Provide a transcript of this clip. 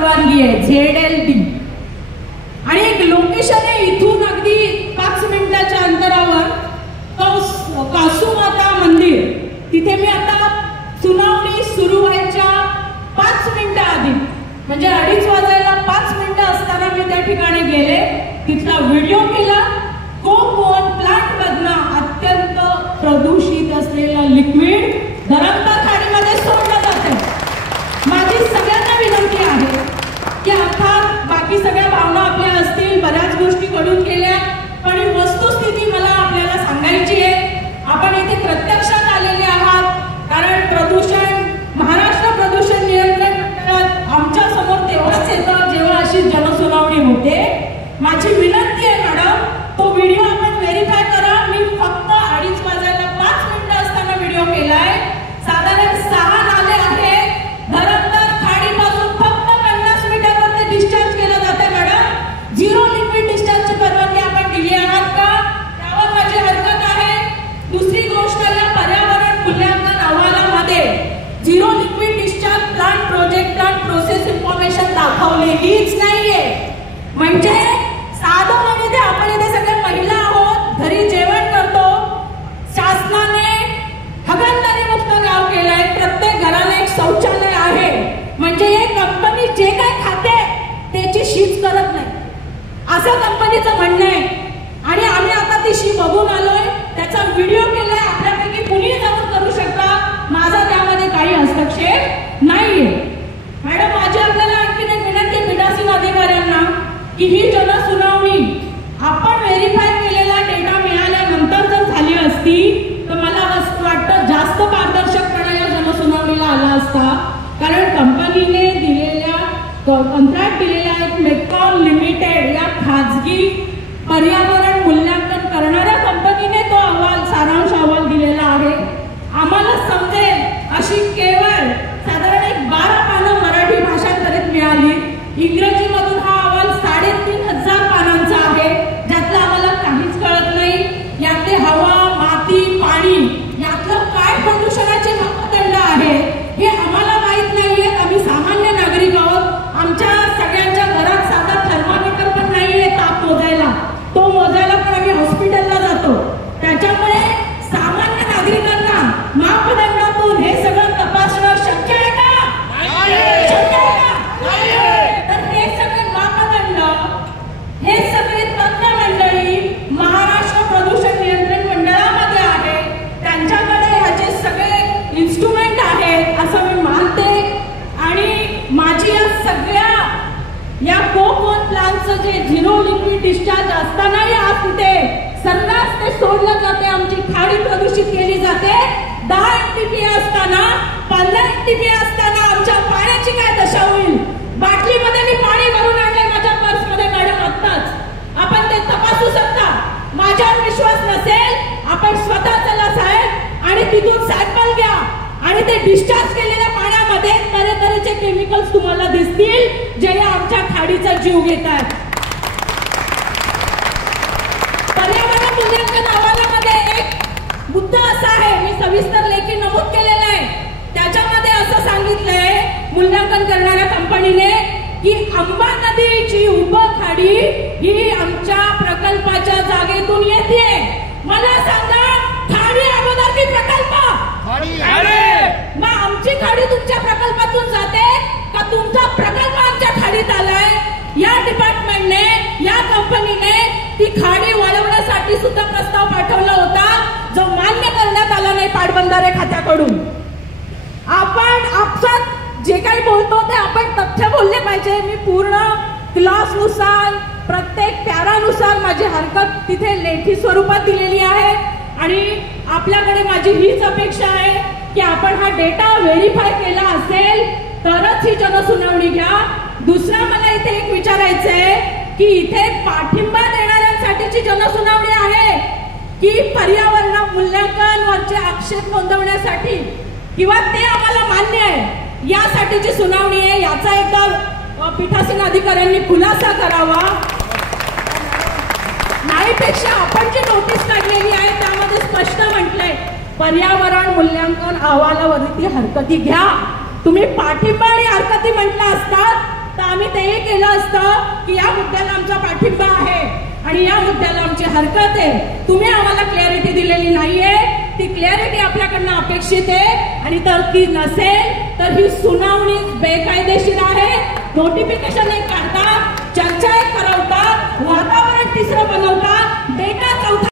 परवानगी आहे ZLD आणि एक लोकेशन आहे इथून अगदी 5 मिनिटाच्या अंतरावर कासूमाता मंदिर. तिथे मी आता सुनावणी सुरू व्हायच्या 5 मिनिटं आधी म्हणजे 2:30 वाजायला 5 मिनिटं असताना मी त्या ठिकाणी गेले. तिथला व्हिडिओ केला. कोकण प्लांट मधनं अत्यंत प्रदूषित असलेलं लिक्विड धरमतर खाडीमध्ये सोडलं जातं. माझी सगळ्यांना विनंती आहे की अर्थात बाकी सगळ्या भावना आपल्या असतील, बऱ्याच गोष्टी घडून गेल्या, पण ही वस्तुस्थिती मला आपल्याला सांगायची आहे. आपण इथे प्रत्यक्षात आलेले आहात कारण प्रदूषण महाराष्ट्र प्रदूषण नियंत्रण मंडळात आमच्या समोर तेव्हाच येतं जेव्हा अशी जनसुनावणी होते. माझी विनंती आहे मॅडम, तो व्हिडिओ आपण व्हेरीफाय करा. मी फक्त 2:30 वाजायला 5 मिनिटं असताना व्हिडिओ केलाय. साधारण 6 नाले आहेत. धरमतर खाडीपासून फक्त 50 मीटरवर ते डिस्चार्ज केलं जाते. मॅडम, 0 लिक्विड डिस्चार्जची परवानगी आपण दिली आहात का? त्यावर माझी हरकत आहे. दुसरी गोष्ट, या पर्यावरण मूल्यांकन अहवालामध्ये 0 liquid discharge plant project plant process information दाखवलेलीच नाहीये. म्हणजे साधं म्हणजे ते आपण इथे सगळे महिला आहोत, घरी जेवण करतो. शासनाने हगणदारी मुक्त गाव केलंय. प्रत्येक घराला एक शौचालय आहे. म्हणजे एक कंपनी जे काय खाते त्याची शीच करत नाही असं कंपनीचं म्हणणं आहे. आणि आम्ही आता ती शी बघून आलोय, त्याचा व्हिडिओ केलाय. आपल्यापैकी कुणी जाऊन करू शकता. माझा त्यामध्ये काही हस्तक्षेप नाहीये. मॅडम, माझी आपल्याला आणखीन एक विनंती पीठासीन अधिकाऱ्यांना की ही जनसुनावणी आपण व्हेरीफाय केलेला डेटा मिळाल्यानंतर जर झाली असती तर मला असं वाटतं जास्त पारदर्शकपणा या जनसुनावणीला आला असता. कारण कंपनीने दिलेल्या कंत्राट दिलेल्या एक मेकॉन लिमिटेड या खाजगी पर्यावरण मूल्यांकन करणाऱ्या कंपनीने तो अहवाल सारांश अहवाल दिलेला आहे. आम्हाला समजेल अशी केवळ साधारण एक 12 पानं मराठी भाषांतरित मिळाली. इंग्रजीमधून हा अहवाल 3,500 पानांचा आहे, ज्यातलं आम्हाला काहीच कळत नाही. यातले हवा, माती, पाणी यातलं काय प्रदूषणाचे मापदंड आहे हे आम्हाला माहित नाहीये. आम्ही सामान्य नागरिक आहोत. आमच्या सगळ्यांच्या घरात साधा थर्मामीटर पण नाहीये ताप मोजायला. तो मोजायला पण आम्ही हॉस्पिटलला जातो. त्याच्यामुळे सामान्य नागरिकांना मापदंडातून हे सगळं तपासणं शक्य आहे का? शक्य आहे का? तर हे सगळे मापदंड, हे सगळे तज्ञ मंडळी महाराष्ट्र प्रदूषण नियंत्रण मंडळामध्ये आहे. त्यांच्याकडे ह्याचे सगळे इन्स्ट्रुमेंट आहेत असं मी मानते. आणि माझी या सगळ्या या कोकण प्लांटचं जे 0 लिक्विड डिस्चार्ज असतानाही आज तिथे सर्रास ते सोडलं जाते. आमची खाडी प्रदूषित केली जाते. 10 MTPA असताना 15 MTPA असताना आमच्या पाण्याची काय दशा होईल? बाटलीमध्ये मी पाणी भरून आणले माझ्या पर्समध्ये मॅडम आत्ताच. आपण ते तपासू शकता. माझ्यावर विश्वास नसेल आपण स्वतः चला साहेब आणि तिथून सॅम्पल घ्या आणि ते डिस्चार्ज केलेल्या पाण्यामध्ये तऱ्हेतऱ्हेचे केमिकल्स तुम्हाला दिसतील जे आमच्या खाडीचा जीव घेत आहेत. पर्यावरण मूल्यांकन अहवालामध्ये एक मुद्दा असा आहे, मी सविस्तर लेखी नमूद केलेला आहे. त्याच्यामध्ये असं सांगितलंय मूल्यांकन करणाऱ्या कंपनीने की अंबा नदीची उपखाडी ही आमच्या प्रकल्पाच्या जागेतून येते. मला सांगा, खाडी अगोदर की प्रकल्प? मग आमची खाडी तुमच्या प्रकल्पातून जाते का तुमचा प्रकल्प आमच्या खाडीत आलाय? या डिपार्टमेंटने, या कंपनीने ती खाडी वळवण्यासाठी सुद्धा प्रस्ताव पाठवला होता जो मान्य करण्यात आला नाही पाटबंधारे खात्याकडून. आपण आपसात जे काही बोलतो ते आपण तथ्य बोलले पाहिजे. मी पूर्ण क्लासनुसार प्रत्येक पॅरानुसार माझी हरकत तिथे लेखी स्वरूपात दिलेली आहे. आणि आपल्याकडे माझी हीच अपेक्षा आहे की आपण हा डेटा व्हेरीफाय केला असेल तरच ही जनसुनावणी घ्या. दुसरा मला इथे एक विचारायचं आहे की इथे पाठिंबा देणाऱ्यांसाठीची जनसुनावणी आहे की पर्यावरण मूल्यांकन वरचे आक्षेप नोंदवण्यासाठी, किंवा ते आम्हाला मान्य आहे यासाठीची सुनावणी आहे? याचा एकदा पीठासीन अधिकाऱ्यांनी खुलासा करावा. नाहीपेक्षा आपण जी नोटीस काढलेली आहे त्यामध्ये स्पष्ट म्हटलंय पर्यावरण मूल्यांकन अहवालावरती हरकती घ्या. तुम्ही पाठिंबा आणि हरकती म्हटल्या असतात तर असतं की या मुद्द्याला आमचा पाठिंबा आहे आणि या मुद्द्याला आमची हरकत आहे. तुम्ही आम्हाला क्लॅरिटी दिलेली नाहीये. ती क्लॅरिटी आपल्याकडनं अपेक्षित आहे आणि तर ती नसेल तर ही सुनावणी बेकायदेशीर आहे. नोटिफिकेशन एक काढता, चर्चा एक करवता, वातावरण तिसरं बनवता